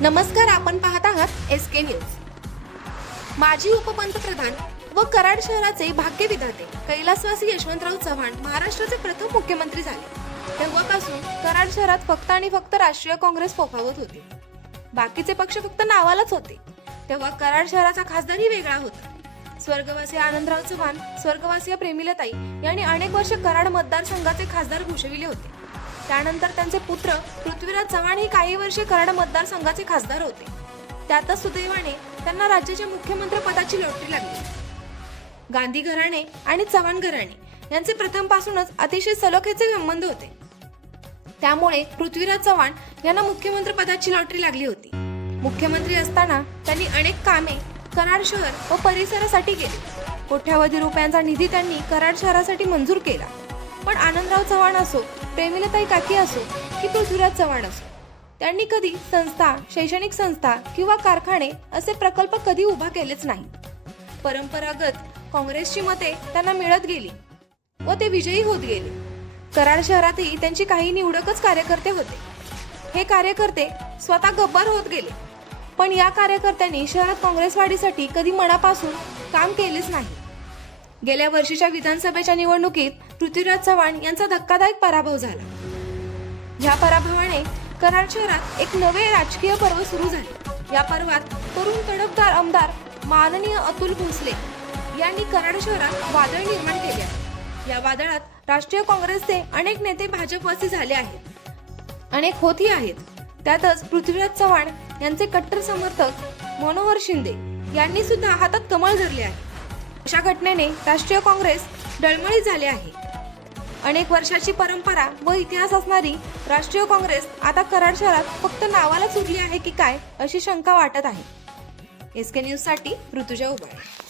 नमस्कार आपण पाहत आहात एस के न्यूज माजी उपपंतप्रधान व कराड शहराचे भाग्य विधाते कैलासवासी यशवंतराव चव्हाण महाराष्ट्राचे प्रथम मुख्यमंत्री झाले. तेव्हापासून कराड शहरात फक्त आणि फक्त राष्ट्रीय काँग्रेस फोफावत होती. बाकीचे पक्ष फक्त नावालाच होते. तेव्हा कराड शहराचा खासदारही वेगळा होता. स्वर्गवासी आनंदराव चव्हाण स्वर्गवासी प्रेमिलताई यांनी अनेक वर्ष कराड मतदारसंघाचे खासदार भूषविले होते. त्यानंतर त्यांचे पुत्र पृथ्वीराज चव्हाण हे काही वर्षे कराड मतदारसंघाचे खासदार होते. त्यातच सुदैवाने त्यांना राज्याच्या मुख्यमंत्री पदाची लॉटरी लागली. गांधी घराणे आणि चव्हाण घराणे यांचे प्रथमपासूनच अतिशय सलोख्याचे संबंध होते. त्यामुळे पृथ्वीराज चव्हाण यांना मुख्यमंत्री पदाची लॉटरी लागली होती. मुख्यमंत्री असताना त्यांनी अनेक कामे कराड शहर व परिसरासाठी केली. कोट्यावधी रुपयांचा निधी त्यांनी कराड शहरासाठी मंजूर केला. पण आनंदराव चव्हाण असो प्रेमिलताई काकी असो की पृथ्वीराज चव्हाण असो. त्यांनी कधी संस्था शैक्षणिक संस्था किंवा कारखाने असे प्रकल्प कधी उभा केलेच नाही. परंपरागत काँग्रेसची मते त्यांना मिळत गेली व ते विजयी होत गेले. कराड शहरातही त्यांची काही निवडकच कार्यकर्ते होते. हे कार्यकर्ते स्वतः गब्बर होत गेले. पण या कार्यकर्त्यांनी शहरात काँग्रेस वाढीसाठी कधी मनापासून काम केलेच नाही. गेल्या वर्षीच्या विधानसभेच्या निवडणुकीत पृथ्वीराज चव्हाण यांचा धक्कादायक पराभव झाला. या पराभवाने कराड शहरात एक नवे राजकीय पर्व सुरू झाले. या पर्वात तरुण तडफदार आमदार माननीय अतुल भोसले यांनी कराड शहरात वादळ निर्माण केले आहे. या वादळात राष्ट्रीय काँग्रेसचे अनेक नेते भाजपवासी झाले आहेत. अनेक होतही आहेत. त्यातच पृथ्वीराज चव्हाण यांचे कट्टर समर्थक मनोहर शिंदे यांनी सुद्धा हातात कमळ धरले आहे. अशा घटनेने राष्ट्रीय काँग्रेस डळमळी झाले आहे. अनेक वर्षाची परंपरा व इतिहास असणारी राष्ट्रीय काँग्रेस आता कराड शहरात फक्त नावालाच उरली आहे की काय अशी शंका वाटत आहे. एस के न्यूजसाठी ऋतुजा उबाळे